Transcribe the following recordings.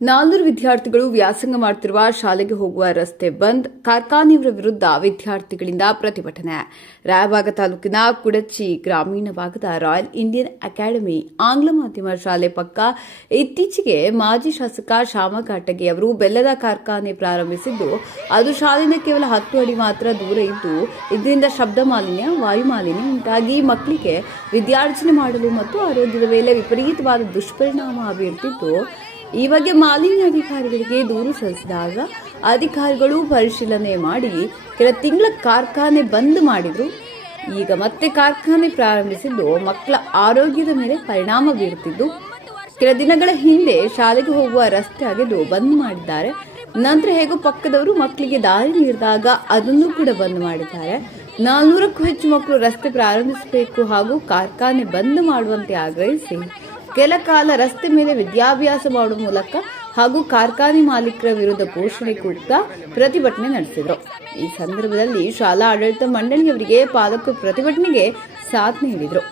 400 ವಿದ್ಯಾರ್ಥಿಗಳು ವ್ಯಾಸಂಗ ಮಾಡುತ್ತಿರುವ ಶಾಲೆಗೆ ಹೋಗುವ ರಸ್ತೆ ಬಂದ್, ಕಾರ್ಖಾನೆಯವರ ವಿರುದ್ಧ ವಿದ್ಯಾರ್ಥಿಗಳಿಂದ ಪ್ರತಿಭಟನೆ. ರಾಯಬಾಗ ತಾಲೂಕಿನ ಕುಡಚಿ ಗ್ರಾಮೀಣ ಭಾಗದ ರಾಯಲ್ ಇಂಡಿಯನ್ ಅಕಾಡೆಮಿ ಆಂಗ್ಲ ಮಾಧ್ಯಮ ಶಾಲೆ ಪಕ್ಕ ಇತ್ತೀಚೆಗೆ ಮಾಜಿ ಶಾಸಕ ಶ್ಯಾಮ ಘಾಟಗೆ ಅವರು ಬೆಲ್ಲದ ಕಾರ್ಖಾನೆ ಪ್ರಾರಂಭಿಸಿದ್ದು, ಅದು ಶಾಲೆಯಿಂದ ಕೇವಲ 10 ಅಡಿ ಮಾತ್ರ ದೂರ ಇದ್ದು, ಇದರಿಂದ ಶಬ್ದ ಮಾಲಿನ್ಯ, ವಾಯು ಮಾಲಿನ್ಯ ಉಂಟಾಗಿ ಮಕ್ಕಳಿಗೆ ವಿದ್ಯಾರ್ಜನೆ ಮಾಡಲು ಮತ್ತು ಆರೋಗ್ಯದ ಮೇಲೆ ವಿಪರೀತವಾದ ದುಷ್ಪರಿಣಾಮ ಬೀರುತ್ತಿದ್ದು, ಈ ಬಗ್ಗೆ ಮಾಲಿನ್ಯ ಅಧಿಕಾರಿಗಳಿಗೆ ದೂರು ಸಲ್ಲಿಸಿದಾಗ ಅಧಿಕಾರಿಗಳು ಪರಿಶೀಲನೆ ಮಾಡಿ ಕೆಲ ತಿಂಗಳ ಕಾರ್ಖಾನೆ ಬಂದ್ ಮಾಡಿದ್ರು. ಈಗ ಮತ್ತೆ ಕಾರ್ಖಾನೆ ಪ್ರಾರಂಭಿಸಿದ್ದು ಮಕ್ಕಳ ಆರೋಗ್ಯದ ಮೇಲೆ ಪರಿಣಾಮ ಬೀರುತ್ತಿದ್ದು, ಕೆಲ ದಿನಗಳ ಹಿಂದೆ ಶಾಲೆಗೆ ಹೋಗುವ ರಸ್ತೆ ಅಗೆದು ಬಂದ್ ಮಾಡಿದ್ದಾರೆ. ನಂತರ ಹೇಗೋ ಪಕ್ಕದವರು ಮಕ್ಕಳಿಗೆ ದಾರಿ ನೀಡಿದಾಗ ಅದನ್ನು ಕೂಡ ಬಂದ್ ಮಾಡಿದ್ದಾರೆ. 400ಕ್ಕೂ ಹೆಚ್ಚು ಮಕ್ಕಳು ರಸ್ತೆ ಪ್ರಾರಂಭಿಸಬೇಕು ಹಾಗೂ ಕಾರ್ಖಾನೆ ಬಂದ್ ಮಾಡುವಂತೆ ಆಗ್ರಹಿಸಿ ಕೆಲ ಕಾಲ ರಸ್ತೆ ಮೇಲೆ ವಿದ್ಯಾಭ್ಯಾಸ ಮಾಡುವ ಮೂಲಕ ಹಾಗೂ ಕಾರ್ಖಾನೆ ಮಾಲೀಕರ ವಿರುದ್ಧ ಘೋಷಣೆ ಕೂಗುತ್ತಾ ಪ್ರತಿಭಟನೆ ನಡೆಸಿದರು. ಈ ಸಂದರ್ಭದಲ್ಲಿ ಶಾಲಾ ಆಡಳಿತ ಮಂಡಳಿಯವರಿಗೆ ಪಾಲಕರು ಪ್ರತಿಭಟನೆಗೆ ಸಾಥ್ ನೀಡಿದರು.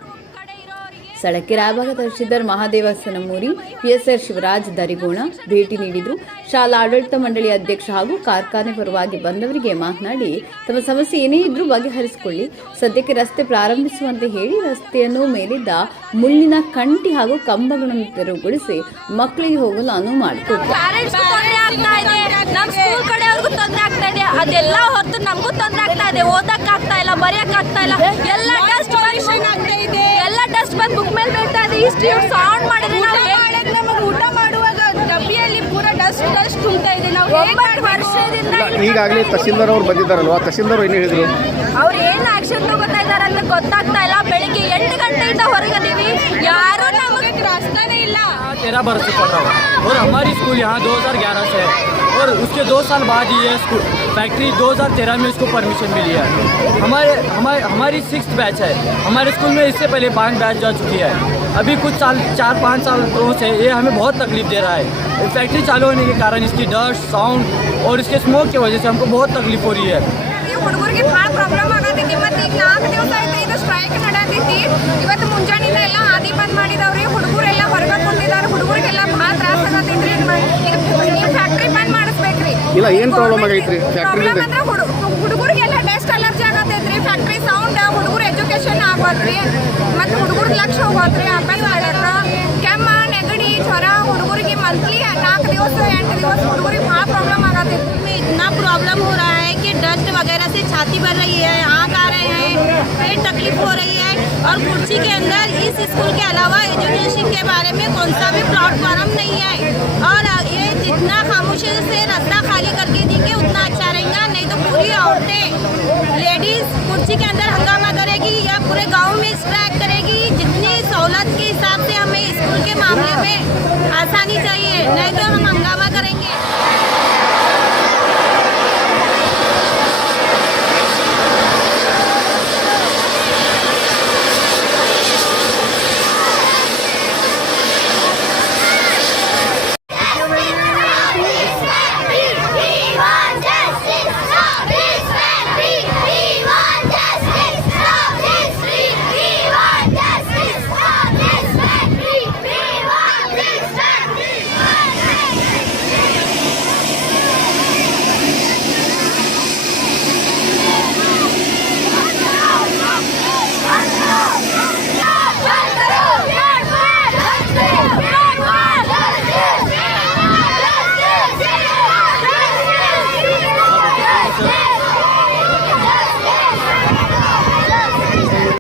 ಸ್ಥಳಕ್ಕೆ ರಾಯಬಾಗ ತಹಶೀಲ್ದಾರ್ ಮಹಾದೇವ ಸನಮೂರಿ, ಪಿಎಸ್ಆರ್ ಶಿವರಾಜ್ ದರಿಗೋಣ ಭೇಟಿ ನೀಡಿದರು. ಶಾಲಾ ಆಡಳಿತ ಮಂಡಳಿ ಅಧ್ಯಕ್ಷ ಹಾಗೂ ಕಾರ್ಖಾನೆ ಪರವಾಗಿ ಬಂದವರಿಗೆ ಮಾತನಾಡಿ, ತಮ್ಮ ಸಮಸ್ಯೆ ಏನೇ ಇದ್ರೂ ಬಗೆಹರಿಸಿಕೊಳ್ಳಿ, ಸದ್ಯಕ್ಕೆ ರಸ್ತೆ ಪ್ರಾರಂಭಿಸುವಂತೆ ಹೇಳಿ ರಸ್ತೆಯನ್ನು ಮೇಲಿದ್ದ ಮುಳ್ಳಿನ ಕಂಟಿ ಹಾಗೂ ಕಂಬಗಳನ್ನು ತೆರವುಗೊಳಿಸಿ ಮಕ್ಕಳಿಗೆ ಹೋಗಲು ಅನುವು ಮಾಡಿಕೊಟ್ಟರು. ಅದೆಲ್ಲ ಹೊತ್ತು ನಮಗೂ ತೊಂದರೆ ಆಗ್ತಾ ಇದೆ, ಓದಕ್ ಆಗ್ತಾ ಇಲ್ಲ, ಬರೆಯಕ್ ಆಗ್ತಾ ಇಲ್ಲ, ಎಲ್ಲ ಡಸ್ಟ್ ಬಂದು ಬುಕ್ ಮೇಲೆ ಬೀಳ್ತಾ ಇದೆ. ಇಷ್ಟು ಸೌಂಡ್ ಮಾಡಿದ್ರೆ ನಮಗೆ ಊಟ ಮಾಡುವಾಗ ಡಬ್ಬಿಯಲ್ಲಿ ಪೂರಾ ಡಸ್ಟ್ ತುಂಬ್ತಾ ಇದೆ. ನಾವು 9 ವರ್ಷದಿಂದ ಈಗಾಗಲೇ ತಹಶೀಲ್ದಾರ್ ಅವರು ಬಂದಿದ್ದಾರಲ್ವಾ, ತಹಶೀಲ್ದಾರ್ ಏನು ಹೇಳಿದ್ರು? ಅವ್ರು ಏನು ಆಕ್ಷನ್ ತಗೋತಾ ಇದ್ದಾರೆ ಅಂತ ಗೊತ್ತಾಗ್ತಾ ಇಲ್ಲ. ಬೆಳಿಗ್ಗೆ 8 ಗಂಟೆಯಿಂದ ಹೊರಗಿದ್ದೀವಿ, ಯಾರು ನಮಗೆ ರಾಸ್ತಾನೇ ಇಲ್ಲ. 13 बरस से पढ़ रहा हूँ और हमारी स्कूल यहाँ 2011 से है और उसके 2 साल बाद ये फैक्ट्री 2013 में इसको परमिशन मिली है. हमारी 6th बैच है. हमारे स्कूल में इससे पहले 5 बैच जा चुकी है. अभी कुछ साल 4-5 सालों से ये हमें बहुत तकलीफ दे रहा है. फैक्ट्री चालू होने के कारण इसकी डस्ट, साउंड और इसके स्मोक की वजह से हमको बहुत तकलीफ हो रही है. ಹುಡುಗರಿಗೆ ಭಾಳ ಪ್ರಾಬ್ಲಮ್ ಆಗತೈತಿ. ಮತ್ತು ಈಗ 4 ದಿವಸ ಆಯ್ತು ಇದು ಸ್ಟ್ರೈಕ್ ನಡೆದೈತಿ. ಇವತ್ತು ಮುಂಜಾನಿಂದ ಎಲ್ಲ ಹಾದಿ ಬಂದ್ ಮಾಡಿದವ್ರಿ. ಹುಡುಗರೆಲ್ಲ ಹೊರಗೆ ಕುಂತಿದ್ದಾರೆ. ಹುಡುಗರಿಗೆಲ್ಲ ಭಾಳ ತ್ರಾಸ ಆಗತೈತ್ರಿ. ನೀವು ಫ್ಯಾಕ್ಟ್ರಿ ಬಂದ್ ಮಾಡಿಸ್ಬೇಕ್ರಿ. ಇಲ್ಲ, ಏನು ಪ್ರಾಬ್ಲಮ್ ಆಗೈತ್ರಿ ಫ್ಯಾಕ್ಟ್ರಿ? ಹುಡುಗರಿಗೆಲ್ಲ ಡಸ್ಟ್ ಅಲರ್ಜಿ ಆಗತೈತ್ರಿ. ಫ್ಯಾಕ್ಟ್ರಿ ಸೌಂಡ್, ಹುಡುಗರು ಎಜುಕೇಶನ್ ಆಗೋದ್ರಿ, ಮತ್ತು ಹುಡುಗರ ಲಕ್ಷ ಹೋಗೋದ್ರಿ. ಅಭ್ಯಾಸ ಮಾಡ್ಯಾರ. ಕೆಮ್ಮ, ನೆಗಡಿ, ಜ್ವರ ಹುಡುಗರಿಗೆ ಮಂತ್ಲಿ 4 ದಿವಸ 8 ದಿವಸ ಹುಡುಗರಿಗೆ ಭಾಳ ಪ್ರಾಬ್ಲಮ್ ಆಗತೈತಿ. इतना प्रॉब्लम हो रहा है कि डस्ट वगैरह से छाती भर रही है, आँख आ रहे हैं, पेट तकलीफ हो रही है. और कुर्सी के अंदर इस स्कूल के अलावा एजुकेशन के बारे में कौन सा भी प्लेटफॉर्म नहीं है. और ये जितना खामोशी से रास्ता खाली करके देंगे उतना अच्छा रहेगा. नहीं तो पूरी औरतें, लेडीज कुर्सी के अंदर हंगामा करेगी या पूरे गाँव में स्ट्राइक करेगी. जितनी सहूलत के हिसाब से हमें स्कूल के मामले में